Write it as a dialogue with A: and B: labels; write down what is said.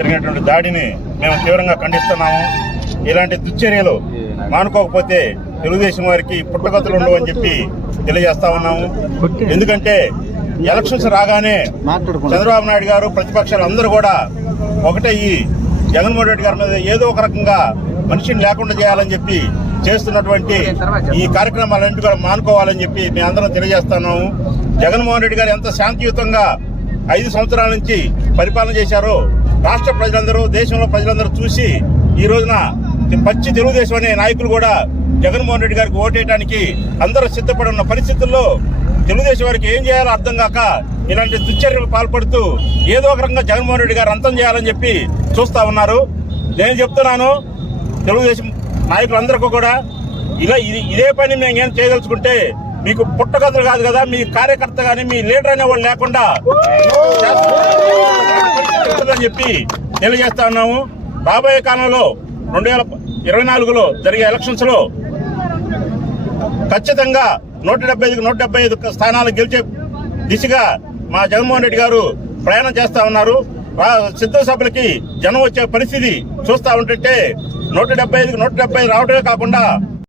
A: జరిగినటువంటి దాడిని మేము తీవ్రంగా ఖండిస్తున్నాము. ఇలాంటి దుశ్చర్యలు మానుకోకపోతే తెలుగుదేశం వారికి పుట్టగతులు ఉండవని చెప్పి తెలియజేస్తా ఉన్నాము. ఎందుకంటే ఎలక్షన్స్ రాగానే చంద్రబాబు నాయుడు గారు ప్రతిపక్షాలు అందరూ కూడా ఒకటే ఈ జగన్మోహన్ రెడ్డి గారి మీద ఏదో ఒక రకంగా మనిషిని లేకుండా చేయాలని చెప్పి చేస్తున్నటువంటి ఈ కార్యక్రమాలన్నింటి కూడా మానుకోవాలని చెప్పి మేము అందరం తెలియజేస్తున్నాము జగన్మోహన్ రెడ్డి గారు ఎంత శాంతియుతంగా ఐదు సంవత్సరాల నుంచి పరిపాలన చేశారో రాష్ట్ర ప్రజలందరూ దేశంలో ప్రజలందరూ చూసి ఈ రోజున పచ్చి తెలుగుదేశం అనే నాయకులు కూడా జగన్మోహన్ రెడ్డి గారికి ఓటేయడానికి అందరూ సిద్ధపడి ఉన్న పరిస్థితుల్లో తెలుగుదేశం వారికి ఏం చేయాలో అర్థం కాక ఇలాంటి దుశ్చర్యలకు పాల్పడుతూ ఏదో ఒక రకంగా జగన్మోహన్ రెడ్డి గారు అంతం చేయాలని చెప్పి చూస్తా ఉన్నారు. నేను చెప్తున్నాను తెలుగుదేశం నాయకులందరికీ కూడా ఇలా ఇది ఇదే పని మేము ఏం చేయదలుచుకుంటే మీకు పుట్టగతులు కాదు కదా మీ కార్యకర్త కానీ మీ లీడర్ అనే వాళ్ళు లేకుండా అని చెప్పి తెలియజేస్తా ఉన్నాము. రాబోయే కాలంలో రెండు వేల ఇరవై నాలుగులో జరిగే ఎలక్షన్స్లో ఖచ్చితంగా నూట డెబ్బై ఐదు నూట డెబ్బై ఐదు స్థానాలు గెలిచే దిశగా మా జగన్మోహన్ రెడ్డి గారు ప్రయాణం చేస్తా ఉన్నారు. రా- సభలకి జనం వచ్చే పరిస్థితి చూస్తా ఉంటుంటే నూట డెబ్బై ఐదుకి నూట డెబ్బై రావడమే కాకుండా